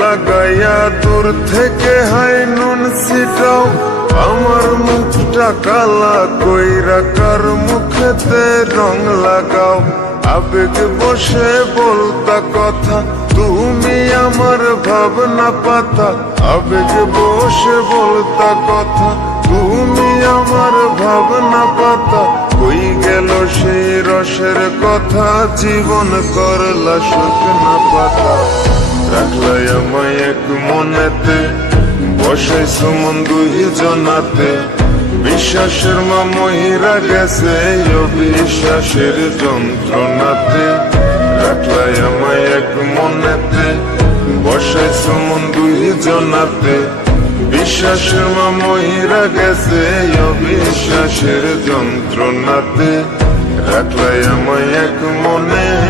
লাগাইয়া দূর থেকে হাই নুন সিটাও আমার মুখটা কালা কইরা কার মুখেতে রং লাগাও। আবেগ বসে বলতা কথা, তুমি আমার ভাবনা পাতা। আবেগ বসে বলতা কথা, তুমি আমার ভাবনা পাতা। কই গেল সেই রসের কথা, জীবন করলা শুকনা পাতা। রাখলাই আমায় এক মনেতে, বসে সুমন দুই জনাতে। বিশ্বাসের মা মহিরা গেছে অবিশ্বাসের যন্ত্রণাতে। রাখলাই আমায় এক মনেতে, বসে সুমন দুই জনাতে। বিশ্বাসের মা মহিরা গেছে অবিশ্বাসের যন্ত্রণাতে। রাখলাই আমায় এক মনেতে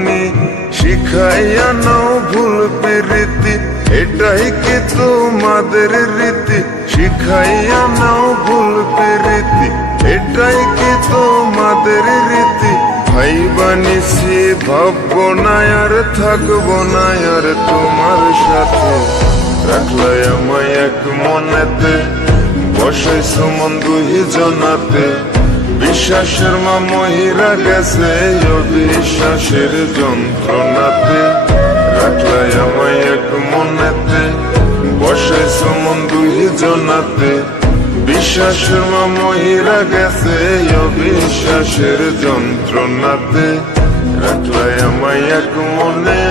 শিখাইয়া নাও ভুল প্রীতি এটাই কি তোমাদের রীতি। শিখাইয়া নাও ভুল প্রীতি এটাই কি তোমাদের রীতি। ভাই বানিসি ভাববো না আর থাকব না আর তোমার সাথে। রাখলাই আমায় এক মনেতে বসে সুমন দুই জনাতে। বিশ্বাসের মা মহিরা গেছে অবিশ্বাসের যন্ত্রণাতে রাখলাই আমায় এক মনেতে বসে সুমন দুই জনাতে বিশ্বাসের মা মহিরা গেছে অবিশ্বাসের যন্ত্রণাতে রাখলাই আমায় এক মনেতে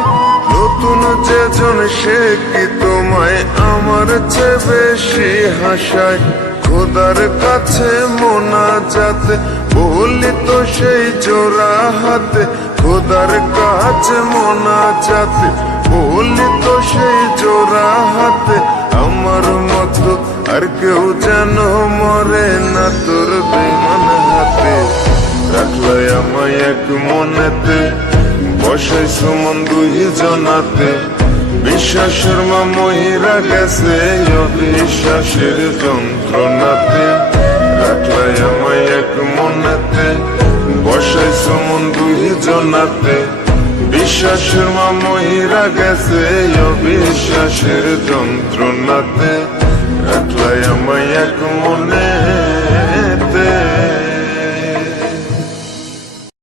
নতুন যেজন সে কি তোমায়? আমার চেয়ে বেশি হাসায়। খোদার কাছে মোনা যাতে বলি তো সেই জোড়া হাতে। খোদার কাছে মোনা যাতে বলি তো সেই জোড়া হাতে। আমার মতো আর কেউ যেন মরে না তোর বেমান হাতে। রাখলাই আমায় এক মনেতে। বসে সুমন দুই জনাতে। বিশ্বাসের মা মহিরা গেছে অবিশ্বাসের যন্ত্রণাতে। রাখলাই আমায় এক মনেতে। বসে সুমন দুই জনাতে। বিশ্বাসের মা মহিরা গেছে অবিশ্বাসের যন্ত্রণাতে।